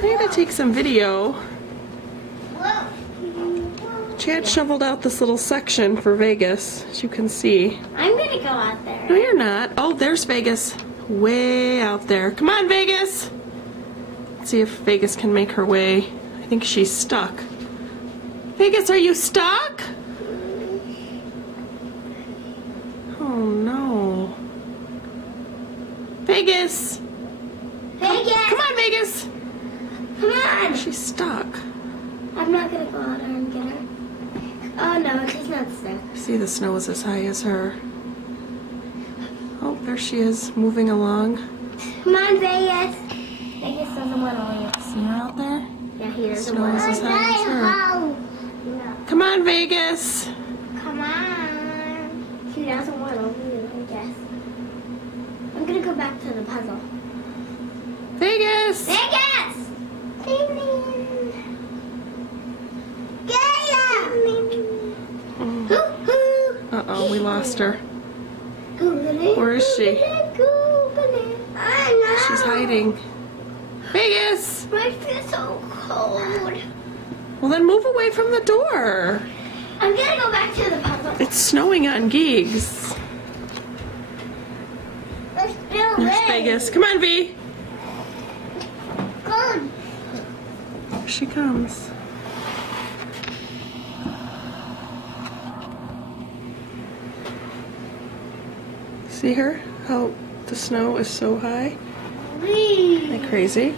Trying to take some video. Chad shoveled out this little section for Vegas, as you can see. I'm gonna go out there. No, you're not. Oh, there's Vegas. Way out there. Come on, Vegas! Let's see if Vegas can make her way. I think she's stuck. Vegas, are you stuck? Oh, no. Vegas! Vegas! Come on, Vegas! Come on! She's stuck. I'm not gonna go out there and get her. Oh no, she's not stuck. See, the snow is as high as her. Oh, there she is, moving along. Come on, Vegas! Vegas doesn't want to leave. See her out there? Yeah, he doesn't Snow want is to as high as her. No. Come on, Vegas! Come on. She doesn't want to leave, I guess. I'm gonna go back to the puzzle. Vegas! Vegas! Uh-oh, we lost her. Where is she? She's hiding. Vegas! My feet's so cold. Well, then move away from the door. I'm gonna go back to the puzzle. It's snowing on Geeks. Let's do There's Vegas. Come on, V. Good. Here she comes. See her? How the snow is so high? Isn't that crazy?